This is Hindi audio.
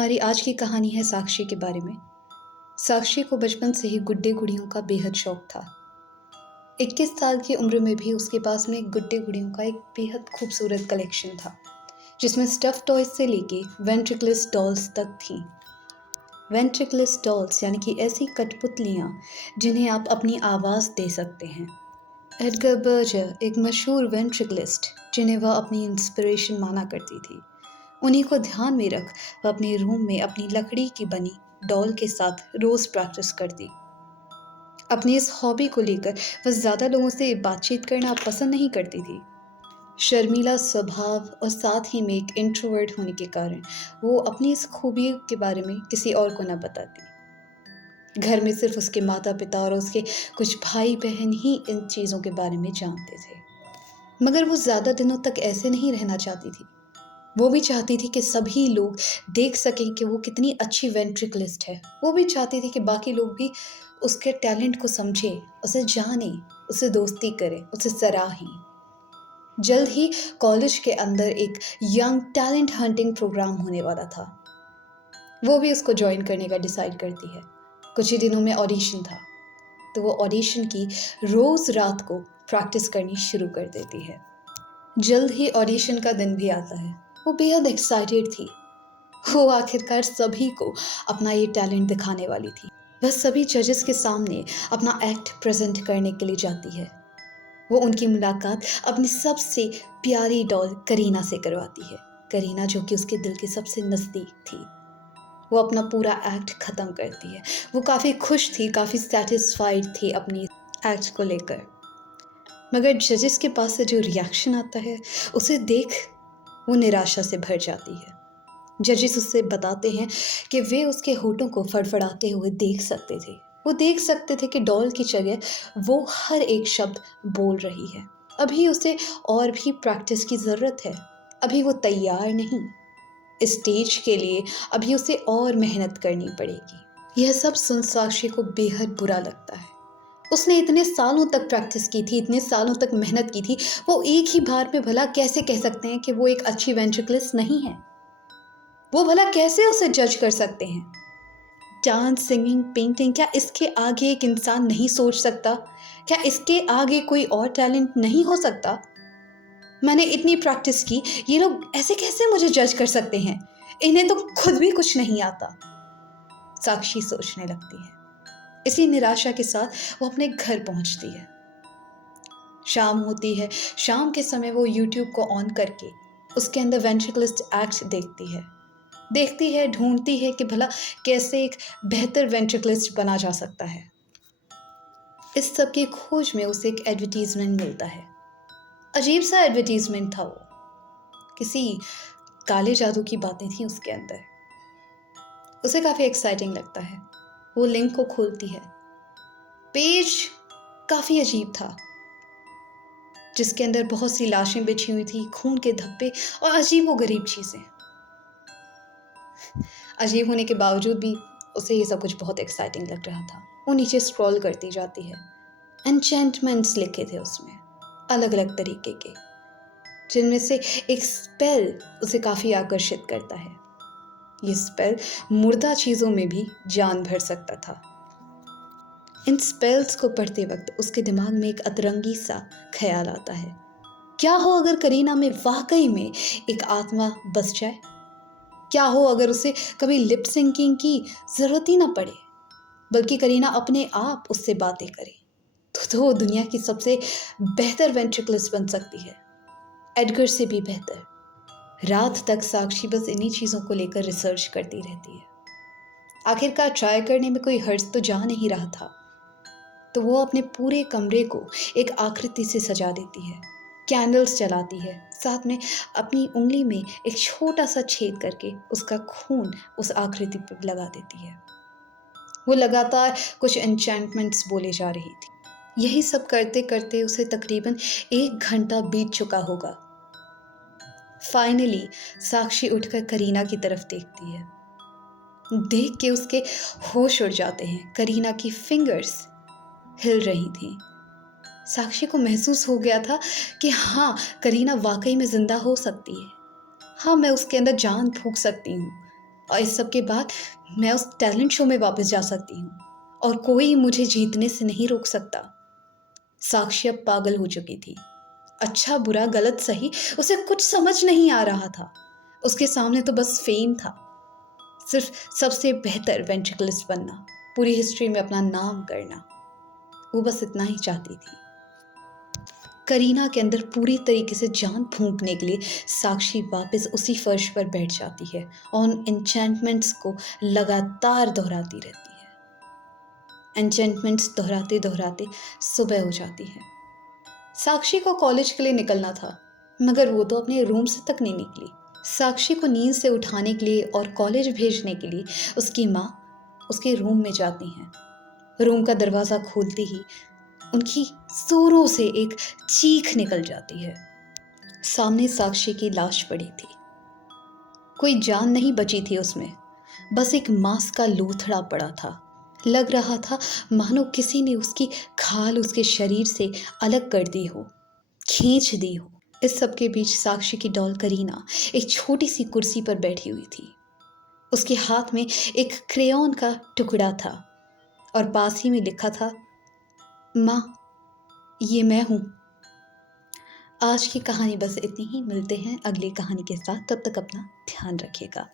हमारी आज की कहानी है साक्षी के बारे में। साक्षी को बचपन से ही गुड्डे गुड़ियों का बेहद शौक था। 21 साल की उम्र में भी उसके पास में गुड्डे गुड़ियों का एक बेहद खूबसूरत कलेक्शन था, जिसमें स्टफ़ टॉयज से लेके वेंट्रिकलिस्ट डॉल्स तक थीं। वेंट्रिकलिस्ट डॉल्स यानी कि ऐसी कठपुतलियाँ जिन्हें आप अपनी आवाज़ दे सकते हैं। एडगर बर्जर एक मशहूर वेंट्रिकलिस्ट जिन्हें वह अपनी इंस्पिरेशन माना करती थी, उन्हीं को ध्यान में रख वह अपने रूम में अपनी लकड़ी की बनी डॉल के साथ रोज़ प्रैक्टिस करती। अपनी इस हॉबी को लेकर वह ज़्यादा लोगों से बातचीत करना पसंद नहीं करती थी। शर्मीला स्वभाव और साथ ही में एक इंट्रोवर्ट होने के कारण वो अपनी इस खूबी के बारे में किसी और को न बताती। घर में सिर्फ उसके माता पिता और उसके कुछ भाई बहन ही इन चीज़ों के बारे में जानते थे। मगर वो ज़्यादा दिनों तक ऐसे नहीं रहना चाहती थी। वो भी चाहती थी कि सभी लोग देख सकें कि वो कितनी अच्छी वेंट्रिकलिस्ट है। वो भी चाहती थी कि बाकी लोग भी उसके टैलेंट को समझें, उसे जानें, उससे दोस्ती करें, उसे सराहें। जल्द ही कॉलेज के अंदर एक यंग टैलेंट हंटिंग प्रोग्राम होने वाला था। वो भी उसको ज्वाइन करने का डिसाइड करती है। कुछ ही दिनों में ऑडिशन था, तो वो ऑडिशन की रोज़ रात को प्रैक्टिस करनी शुरू कर देती है। जल्द ही ऑडिशन का दिन भी आता है। वो बेहद एक्साइटेड थी। वो आखिरकार सभी को अपना ये टैलेंट दिखाने वाली थी। वह सभी जजेस के सामने अपना एक्ट प्रेजेंट करने के लिए जाती है। वो उनकी मुलाकात अपनी सबसे प्यारी डॉल करीना से करवाती है। करीना जो कि उसके दिल के सबसे नज़दीक थी। वो अपना पूरा एक्ट ख़त्म करती है। वो काफ़ी खुश थी, काफ़ी सेटिस्फाइड थी अपनी एक्ट को लेकर। मगर जजेस के पास से जो रिएक्शन आता है, उसे देख वो निराशा से भर जाती है। जजेस उससे बताते हैं कि वे उसके होठों को फड़फड़ाते हुए देख सकते थे। वो देख सकते थे कि डॉल की जगह वो हर एक शब्द बोल रही है। अभी उसे और भी प्रैक्टिस की ज़रूरत है। अभी वो तैयार नहीं। इस स्टेज के लिए अभी उसे और मेहनत करनी पड़ेगी। यह सब सुन साक्षी को बेहद बुरा लगता है। उसने इतने सालों तक प्रैक्टिस की थी, इतने सालों तक मेहनत की थी। वो एक ही बार में भला कैसे कह सकते हैं कि वो एक अच्छी वेंट्रिकलिस्ट नहीं है? वो भला कैसे उसे जज कर सकते हैं? डांस, सिंगिंग, पेंटिंग, क्या इसके आगे एक इंसान नहीं सोच सकता? क्या इसके आगे कोई और टैलेंट नहीं हो सकता? मैंने इतनी प्रैक्टिस की, ये लोग ऐसे कैसे मुझे जज कर सकते हैं? इन्हें तो खुद भी कुछ नहीं आता। साक्षी सोचने लगती है। इसी निराशा के साथ वो अपने घर पहुंचती है। शाम होती है। शाम के समय वो यूट्यूब को ऑन करके उसके अंदर वेंट्रिकलिस्ट एक्ट देखती है, ढूंढती है कि भला कैसे एक बेहतर वेंट्रिकलिस्ट बना जा सकता है। इस सब की खोज में उसे एक एडवर्टीजमेंट मिलता है। अजीब सा एडवर्टीजमेंट था वो। किसी काले जादू की बातें थी उसके अंदर। उसे काफ़ी एक्साइटिंग लगता है। वो लिंक को खोलती है। पेज काफ़ी अजीब था, जिसके अंदर बहुत सी लाशें बिछी हुई थी, खून के धब्बे और अजीबोगरीब चीज़ें। अजीब होने के बावजूद भी उसे ये सब कुछ बहुत एक्साइटिंग लग रहा था। वो नीचे स्क्रॉल करती जाती है। एन्चेंटमेंट्स लिखे थे उसमें, अलग अलग तरीके के, जिनमें से एक स्पेल उसे काफ़ी आकर्षित करता है। ये स्पेल मुर्दा चीज़ों में भी जान भर सकता था। इन स्पेल्स को पढ़ते वक्त उसके दिमाग में एक अतरंगी सा ख्याल आता है। क्या हो अगर करीना में वाकई में एक आत्मा बस जाए? क्या हो अगर उसे कभी लिप सिंकिंग की ज़रूरत ही ना पड़े, बल्कि करीना अपने आप उससे बातें करे? तो वो दुनिया की सबसे बेहतर वेंट्रिकलिस्ट बन सकती है, एडगर से भी बेहतर। रात तक साक्षी बस इन्हीं चीज़ों को लेकर रिसर्च करती रहती है। आखिरकार ट्राई करने में कोई हर्ज तो जा नहीं रहा था, तो वो अपने पूरे कमरे को एक आकृति से सजा देती है। कैंडल्स जलाती है, साथ में अपनी उंगली में एक छोटा सा छेद करके उसका खून उस आकृति पर लगा देती है। वो लगातार कुछ एन्चेंटमेंट्स बोले जा रही थी। यही सब करते करते उसे तकरीबन 1 घंटा बीत चुका होगा। फाइनली साक्षी उठकर करीना की तरफ देखती है। देख के उसके होश उड़ जाते हैं। करीना की फिंगर्स हिल रही थी। साक्षी को महसूस हो गया था कि हाँ, करीना वाकई में ज़िंदा हो सकती है। हाँ, मैं उसके अंदर जान फूंक सकती हूँ। और इस सब के बाद मैं उस टैलेंट शो में वापस जा सकती हूँ और कोई मुझे जीतने से नहीं रोक सकता। साक्षी अब पागल हो चुकी थी। अच्छा बुरा गलत सही उसे कुछ समझ नहीं आ रहा था। उसके सामने तो बस फेम था, सिर्फ सबसे बेहतर वेंट्रिकलिस्ट बनना, पूरी हिस्ट्री में अपना नाम करना। वो बस इतना ही चाहती थी। करीना के अंदर पूरी तरीके से जान फूंकने के लिए साक्षी वापस उसी फर्श पर बैठ जाती है और उन एन्चेंटमेंट्स को लगातार दोहराती रहती है। एन्चेंटमेंट्स दोहराते दोहराते सुबह हो जाती है। साक्षी को कॉलेज के लिए निकलना था, मगर वो तो अपने रूम से तक नहीं निकली। साक्षी को नींद से उठाने के लिए और कॉलेज भेजने के लिए उसकी माँ उसके रूम में जाती हैं। रूम का दरवाज़ा खोलते ही उनकी जोरों से एक चीख निकल जाती है। सामने साक्षी की लाश पड़ी थी। कोई जान नहीं बची थी उसमें, बस एक मांस का लोथड़ा पड़ा था। लग रहा था मानो किसी ने उसकी खाल उसके शरीर से अलग कर दी हो, खींच दी हो। इस सब के बीच साक्षी की डॉल करीना एक छोटी सी कुर्सी पर बैठी हुई थी। उसके हाथ में एक क्रेयॉन का टुकड़ा था और पास ही में लिखा था, माँ ये मैं हूँ। आज की कहानी बस इतनी ही। मिलते हैं अगली कहानी के साथ, तब तक अपना ध्यान रखिएगा।